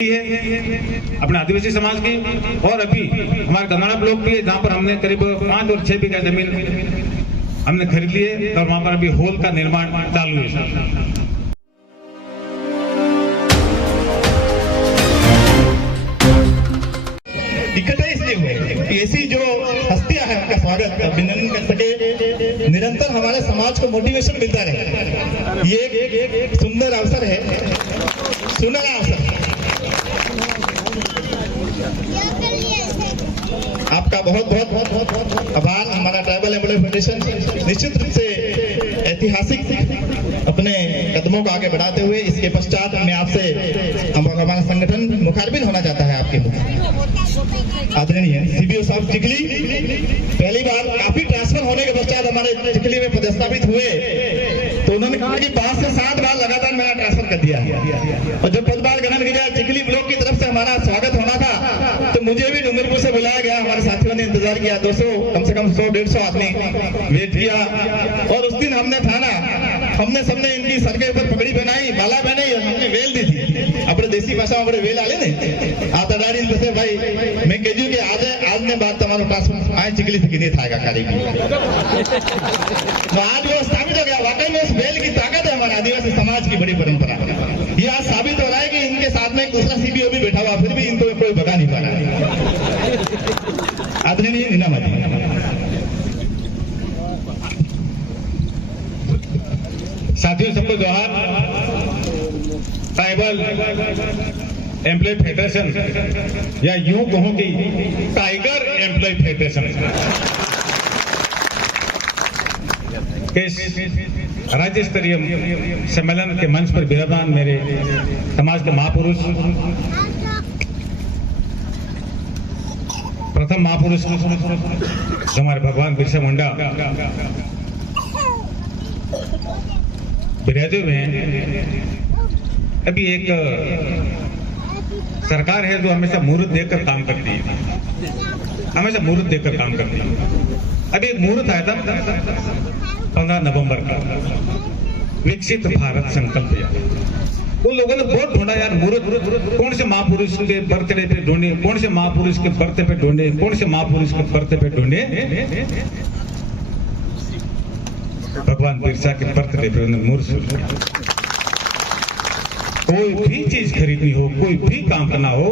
अपने आदिवासी समाज की, और अभी हमारे कन्नड़ा ब्लॉक भी है जहाँ पर हमने करीब 5 और 6 बीघा जमीन हमने खरीद ली है और वहाँ पर अभी हॉल का निर्माण चालू है। इकट्ठा इसलिए हुए कि ऐसी जो हस्तियां हैं उनका स्वागत अभिनंदन कर सके, निरंतर हमारे समाज को मोटिवेशन मिलता रहे। ये एक सुंदर अवसर है, सुनहरा अवसर। आपका बहुत बहुत आभार। हमारा ट्राइबल एम्प्लॉय फेडरेशन निश्चित रूप से ऐतिहासिक अपने कदमों को आगे बढ़ाते हुए इसके पश्चात मैं आपसे हमारा संगठन मुखारबिन होना चाहता है आपके मुख। आदरणीय सीबीओ साहब चिखली पहली बार काफी ट्रांसफर होने के पश्चात हमारे चिखली में पदस्थापित हुए तो उन्होंने कहा कि 5 से 7 बार लगातार मेरा ट्रांसफर कर दिया, और जब पदभार ग्रहण किया चिखली ब्लॉक की तरफ से हमारा स्वागत होना था तो मुझे भी डूंगरपुर से बुलाया गया। हमारे साथियों ने इंतजार किया, 200 कम से कम 100-150 आदमी वेट किया, और उस दिन हमने ठाना, हमने सबने इनकी सर के ऊपर पगड़ी बनाई, माला बनाई, हमने वेल दी थी। अपने देसी भाषा में बड़े वेल आले ने आताडारी जैसे भाई मैं कहूं कि आज ने बात તમારો ट्रांसफर आए चिखली से नहीं थाएगा कार्यक्रम। तो आज वो साबित हो गया, वाकई में उस वेल की ताकत है हमारे आदिवासी समाज की बड़ी परंपरा। ये आज साबित हो रहा है कि इनके साथ में एक दूसरा सीबीओ भी बैठा हुआ, फिर भी इनको कोई भगा नहीं पा रहा। आदरणीय नीनामती, साथियों सबको जोहार। ट्राइबल एम्प्लॉय फेडरेशन या यूं कहूं कि टाइगर एम्प्लॉय फेडरेशन के राज्य स्तरीय सम्मेलन के मंच पर विराजमान मेरे समाज के महापुरुष, प्रथम महापुरुष जो हमारे भगवान बिरसा मुंडा विराजे हुए हैं। अभी एक सरकार है जो हमेशा मुहूर्त देकर काम करती है, हमेशा मुहूर्त देकर काम करती है। अभी एक मुहूर्त आया था 15 नवंबर का, विकसित भारत संकल्प यात्रा। उन लोगों ने बहुत ढूंढा यार मुहूर्त, कौन से महापुरुष के बर्थडे पे ढूंढे, कौन से महापुरुष के बर्थडे पे ढूंढे, कौन से महापुरुष के बर्थडे पे ढूंढे। भगवान बिरसा के बर्थडे पे उन्होंने मुहूर्त। कोई भी चीज खरीदनी हो, कोई भी काम करना हो,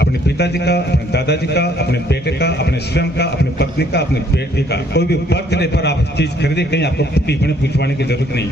अपने पिताजी का, अपने दादाजी का, अपने बेटे का, अपने स्वयं का, अपने पत्नी का, अपने बेटे का, कोई भी बर्थडे पर आप चीज खरीदे, कहीं आपको टिप्पणी पूछवाने की जरूरत नहीं।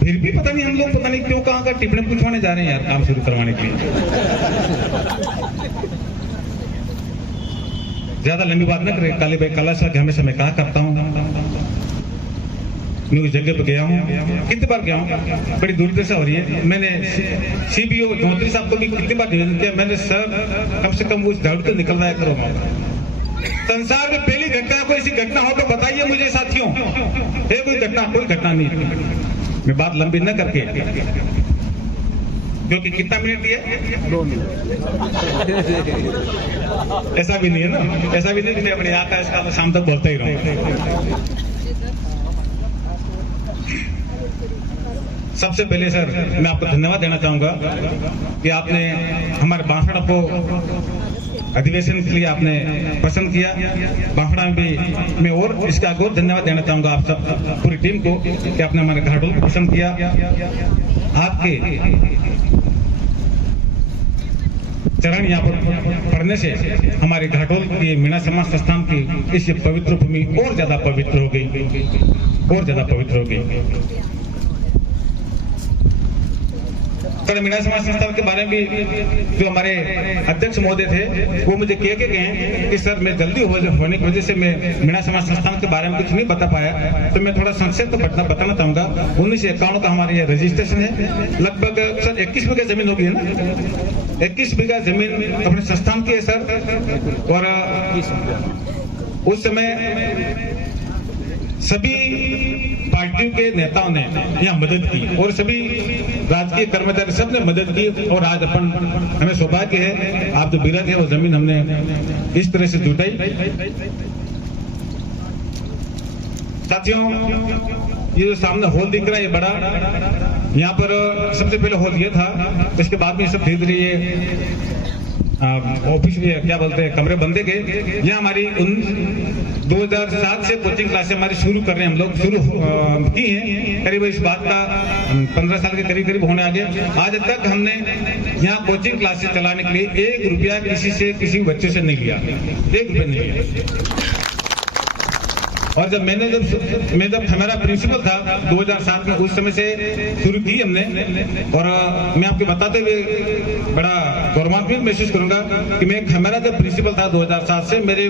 फिर भी पता नहीं हम लोग पता नहीं क्यों कहाँ का टिप्पणी पूछवाने जा रहे हैं यार काम शुरू करवाने के लिए। ज्यादा लंबी बात न करें। काली भाई कलाशा के हमेशा मैं कहा करता हूँ, मैं उस जगह पर गया हूँ, कितनी बार गया हूँ, बड़ी दुर्दशा हो रही है। मैंने सीबीओ चौधरी साहब को भी कितनी बार निवेदन किया, मैंने सर कम से कम उस झाड़ू तो निकलवाया करो। संसार में पहली घटना, कोई ऐसी घटना हो तो बताइए मुझे साथियों। है कोई घटना? कोई घटना नहीं। मैं बात लंबी न करके, क्योंकि कितना मिनट दिया? 2 मिनट। ऐसा भी नहीं है ना, ऐसा भी नहीं कि अपने यहाँ का इसका मैं शाम तक बोलता ही रहूं। सबसे पहले सर मैं आपको धन्यवाद देना चाहूंगा कि आपने हमारे बांसड़ा को अधिवेशन के लिए आपने पसंद किया। बांसड़ा में भी मैं और इसका और धन्यवाद देना चाहूंगा आप सब पूरी टीम को कि आपने हमारे घाटोल को पसंद किया। आपके चरण यहाँ पर पढ़ने से हमारे घाटोल की मीणा समाज संस्थान की इस पवित्र भूमि और ज्यादा पवित्र हो गई, और ज्यादा पवित्र हो गई। मीणा समाज संस्थान के बारे में भी जो हमारे अध्यक्ष महोदय थे वो मुझे कह के गए कि सर मैं जल्दी होने की वजह से मैं मीणा समाज संस्थान के बारे में कुछ नहीं बता पाया, तो मैं थोड़ा संक्षेप में बताना चाहूंगा। 1951 का हमारे ये रजिस्ट्रेशन है। लगभग सर 21 बीघा जमीन होगी है ना, 21 बीघा जमीन अपने संस्थान की है सर। और उस समय सभी पार्टियों के नेताओं ने यहाँ मदद की और सभी राजकीय कर्मचारी सबने मदद की, और आज हमें सौभाग्य है आप जो बिराज है वो जमीन हमने इस तरह से जुटाई। साथियों ये जो सामने हॉल दिख रहा है ये बड़ा यहाँ पर सबसे पहले हॉल ये था, इसके बाद में सब धीरे धीरे ये ऑफिस में क्या बोलते हैं कमरे बनते गए। यहाँ हमारी 2007 से कोचिंग क्लासें हमारी शुरू कर रहे हैं, हम लोग शुरू की हैं। करीब इस बात का 15 साल के करीब होने आ गए। आज तक हमने यहाँ कोचिंग क्लासेस चलाने के लिए 1 रुपया किसी बच्चे से नहीं लिया, 1 रुपया नहीं लिया। और जब मैं जब हमारा प्रिंसिपल था 2007 में, उस समय से शुरू की हमने। और मैं आपको बताते हुए बड़ा गौरवान्वित महसूस करूंगा कि मैं खमेरा जब प्रिंसिपल था 2007 से, मेरे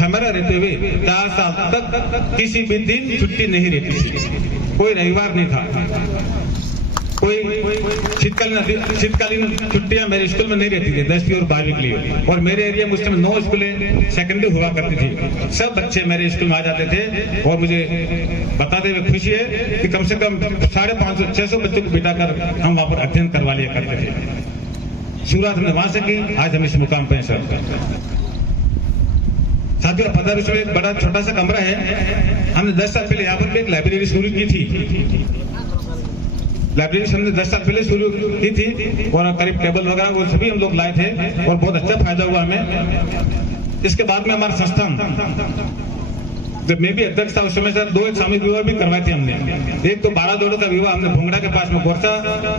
खमेरा रहते हुए 4 साल तक किसी भी दिन छुट्टी नहीं रहती थी, कोई रविवार नहीं था, कोई शीतकालीन छुट्टियां मेरे स्कूल में नहीं रहती थी 10वीं और 12वीं के लिए। और मेरे एरिया में उस समय 9 स्कूलें सेकेंडरी हुआ करती थी, सब बच्चे मेरे स्कूल में आ जाते थे। और मुझे बताते हुए खुशी है कि कम से कम 550-600 बच्चों को बिठाकर हम वहां पर अध्ययन करवा लिया करते थे। शुरुआत हमने वहां से की, आज हम इस मुकाम पे हैं सर। साथियों, 15 में एक बड़ा छोटा सा कमरा है। हमने 10 साल पहले यहाँ पर भी एक लाइब्रेरी शुरू की थी। लाइब्रेरी हमने 10 साल पहले शुरू की थी और करीब टेबल वगैरह वो सभी हम लोग लाए थे और बहुत अच्छा फायदा हुआ हमें। इसके बाद में हमारा संस्थान, जब मैं भी अध्यक्ष था उस समय सर 2 सामूहिक विवाह भी करवाए थे हमने। एक तो 12 जोड़ों का विवाह हमने भोंगड़ा के पास में गोरसा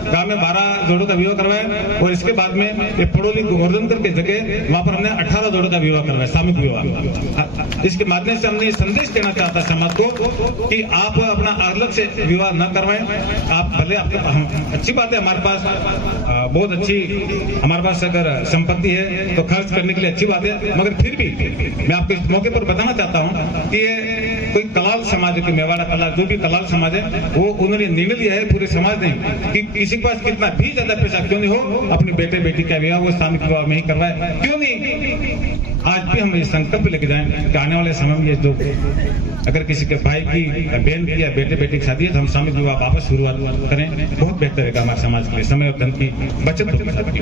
गांव में 12 जोड़ों का विवाह करवाया। और इसके बाद में पड़ोली गोवर्धनकर के जगह वहां पर हमने 18 जोड़ों का विवाह करवाया, सामूहिक विवाह। इसके माध्यम से हमने संदेश देना चाहता समाज को कि आप अपना अलग से विवाह न करवाएं। आप भले आपके अच्छी बात है, हमारे पास बहुत अच्छी हमारे पास अगर संपत्ति है तो खर्च करने के लिए अच्छी बात है, मगर फिर भी मैं आपको इस मौके पर बताना चाहता हूँ कि कोई कलाल समाज है, मेवाड़ा कलाल जो भी कलाल समाज है, वो उन्होंने निर्णय लिया है पूरे समाज ने कि किसी के पास कितना भी ज्यादा पैसा क्यों नहीं हो, अपने बेटे बेटी का विवाह वो सामूहिक विवाह में ही करवाए। क्यों नहीं? आज भी हम ये संकल्प लेके जाएं कि आने वाले समय में ये जो अगर किसी के भाई की बहन की या बेटे बेटी की शादी है तो हम सामूहिक विवाह वापस शुरुआत करें, बहुत बेहतर रहेगा हमारे समाज के लिए। समय और धन की बचत होगी।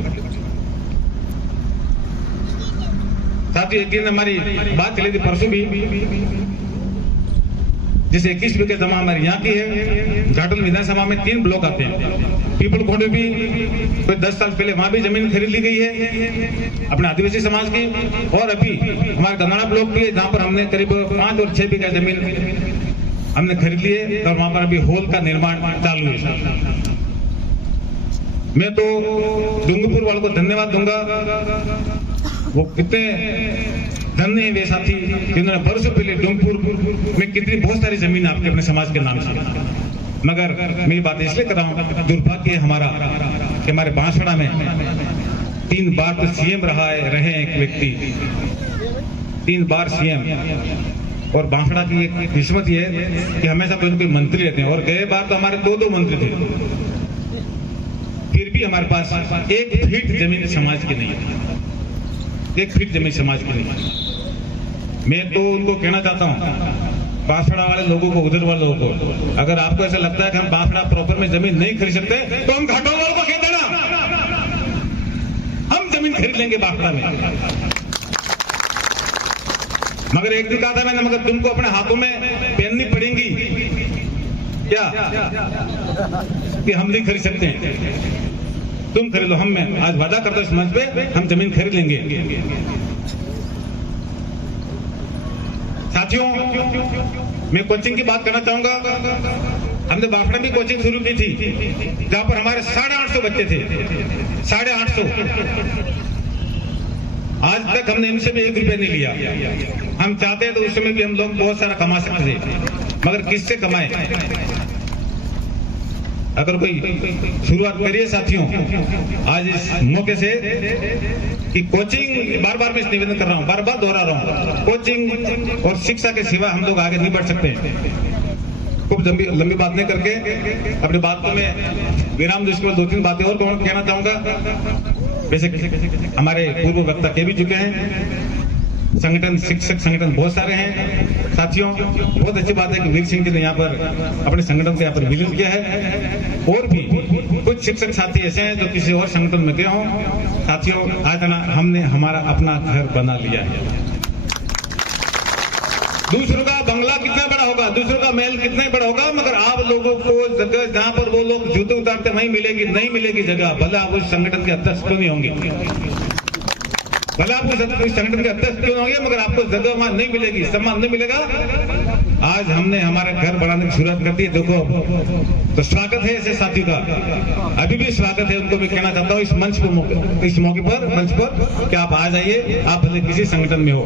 साथ ही एक दिन हमारी बात चली थी परसों भी, जैसे 21 के जमा हमारे यहाँ की है। घाटोल विधानसभा में 3 ब्लॉक आते हैं। पीपल कोड में भी कोई 10 साल पहले वहां भी जमीन खरीद ली गई है अपने आदिवासी समाज की। और अभी हमारे गंदाना ब्लॉक भी है जहां पर हमने करीब 5 और 6 बीघा जमीन हमने खरीद ली है और वहां पर अभी हॉल का निर्माण चालू है। मैं तो डूंगरपुर वालों को धन्यवाद दूंगा, वो कितने धन्य है वे साथी जिन्होंने बरसों पहले डूंगरपुर में कितनी बहुत सारी जमीन आपके अपने समाज के नाम से। मगर मैं बात इसलिए कर रहा हूँ, दुर्भाग्य है हमारा कि हमारे बांसवाड़ा में 3 बार तो सीएम रहे एक व्यक्ति, 3 बार सीएम। और बांसवाड़ा की एक किस्मत ये है कि हमेशा कोई कोई मंत्री रहते हैं। और गए बार तो हमारे 2 मंत्री थे, फिर भी हमारे पास 1 फीट जमीन समाज की नहीं है, 1 फीट जमीन समाज की नहीं है। मैं तो उनको कहना चाहता हूँ बांसवाड़ा वाले लोगों को, उधर वाले लोगों को, अगर आपको ऐसा लगता है कि हम बांसवाड़ा प्रॉपर में जमीन नहीं खरीद सकते तो हम घाटोल वालों को कह देना, हम जमीन खरीद लेंगे बांसवाड़ा में। मगर एक दिन कहा था मैंने, मगर तुमको अपने हाथों में पहननी पड़ेंगी क्या कि हम नहीं खरीद सकते हैं, तुम खरीदो। हम मैं आज वादा करता हूं इस मंच पे, हम जमीन खरीद लेंगे। साथियों, मैं कोचिंग की बात करना चाहूंगा। हमने बांसवाड़ा में कोचिंग शुरू की थी जहां पर हमारे 850 बच्चे थे, 850। आज तक हमने इनसे भी 1 रुपया नहीं लिया। हम चाहते हैं तो उस समय भी हम लोग बहुत सारा कमा सकते थे, मगर किससे कमाए? अगर कोई शुरुआत करिए साथियों आज इस मौके से कि कोचिंग, बार बार मैं इस निवेदन कर रहा हूं, बार बार दोहरा रहा हूं, कोचिंग और शिक्षा के सिवा हम लोग आगे नहीं बढ़ सकते। खूब लंबी बात नहीं करके अपनी बात को मैं विराम दूं। इसके बाद 2-3 बातें और कहना चाहूंगा। वैसे हमारे पूर्व वक्ता कह भी चुके हैं, संगठन शिक्षक संगठन बहुत सारे हैं। साथियों, बहुत अच्छी बात है कि वीर सिंह जी ने यहाँ पर अपने संगठन से यहाँ पर विलीन किया है। और भी कुछ शिक्षक साथी ऐसे हैं जो किसी और संगठन में गए हों। साथियों, आज हमने हमारा अपना घर बना लिया है। दूसरों का बंगला कितना बड़ा होगा, दूसरों का महल कितना बड़ा होगा, मगर आप लोगों को जगह जहां पर वो लोग जूते उतारते वहीं मिलेगी, नहीं मिलेगी जगह, भले आप उस संगठन के अध्यक्ष क्यों नहीं होंगे, भले आप उस संगठन के अध्यक्ष क्यों होंगे, मगर आपको जगह वहां नहीं मिलेगी, सम्मान नहीं मिलेगा। आज हमने हमारे घर बढ़ाने की शुरुआत कर दी, देखो तो स्वागत है ऐसे साथियों का, अभी भी स्वागत है उनको। मैं कहना चाहता हूँ इस मंच पर, इस मौके पर, मंच पर कि आप आ जाइए, आप भले किसी संगठन में हो।